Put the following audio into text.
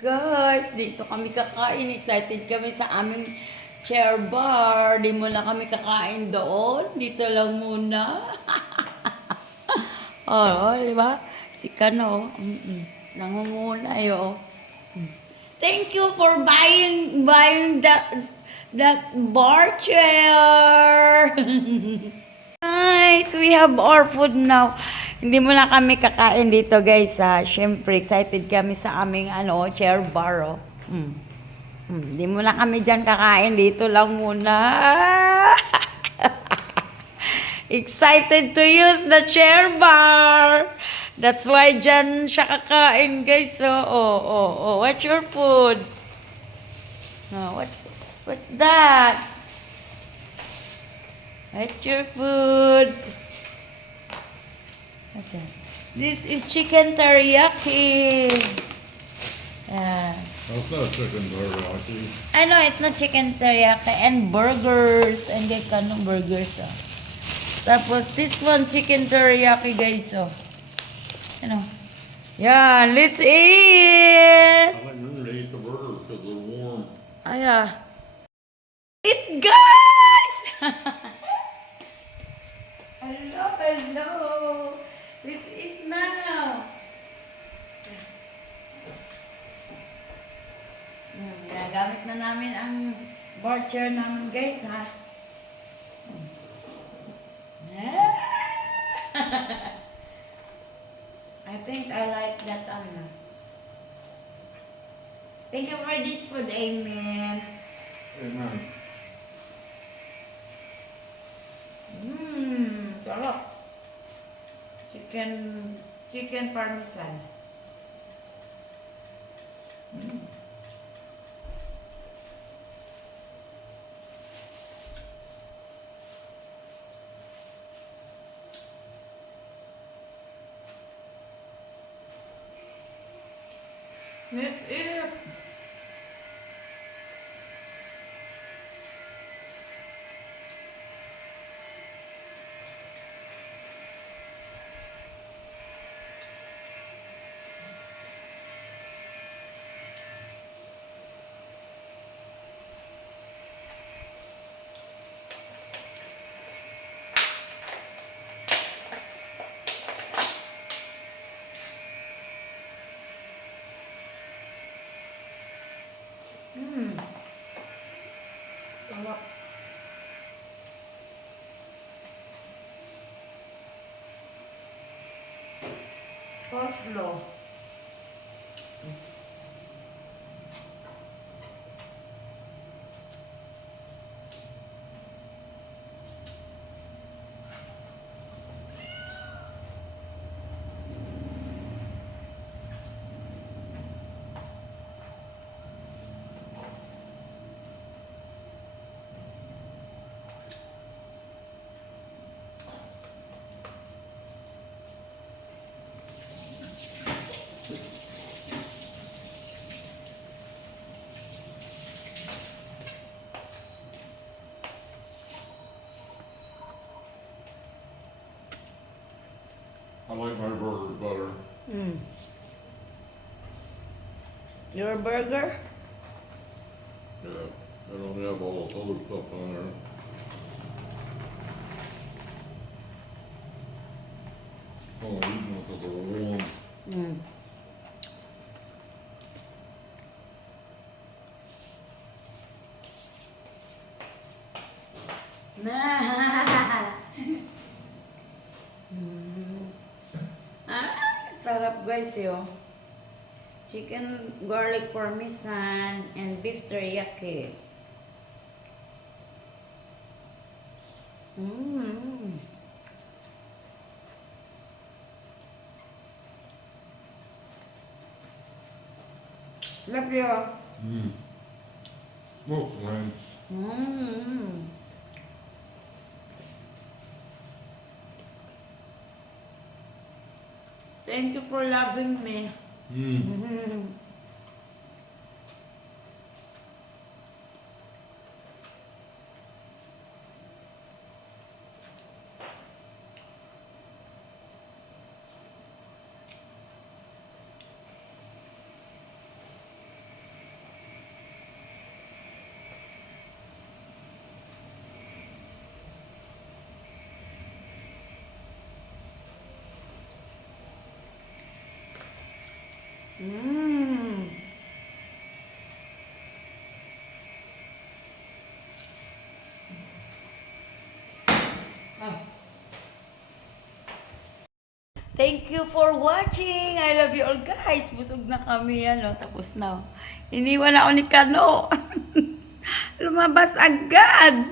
Guys, dito kami kakain. Excited kami sa aming chair bar. Di mo na kami kakain doon. Dito lang muna. Oh, di ba? Si Kano. Nangunguna yo. Thank you for buying that bar chair. Guys, we have our food now. Hindi mo na kami kakain dito, guys, ha. Siyempre, excited kami sa aming chair bar, oh. Hindi mo na kami dyan kakain. Dito lang muna. Excited to use the chair bar. That's why dyan siya kakain, guys. Oh. What's your food? Oh, what's that? What's your food? What's that? This is chicken teriyaki. Yeah. That's not chicken teriyaki. I know it's not chicken teriyaki and burgers and they kanong burgers Tapos this one chicken teriyaki, guys, Yeah, let's eat. I think you're gonna eat the burger because they're warm. Yeah. Eat, guys. Hello. Let's eat now. Ginagamit na namin ang bar chair namin, guys, ha. I think I like that one. Thank you for this food, Amen. Amen. Sarap. Chicken parmesan. Let's eat. Sarap. Coleslaw. I like my burgers better. Your burger? Yeah, I don't have all the other stuff on there. Oh, these ones because they're warm. Sarap, guys, chicken garlic parmesan and beef teriyaki. Love you. Smoke lamb. Thank you for loving me. Mm. Thank you for watching. I love you all guys. Busog na kami yan. Oh. Tapos na. Oh. Iniwan ako ni Kano. Lumabas agad.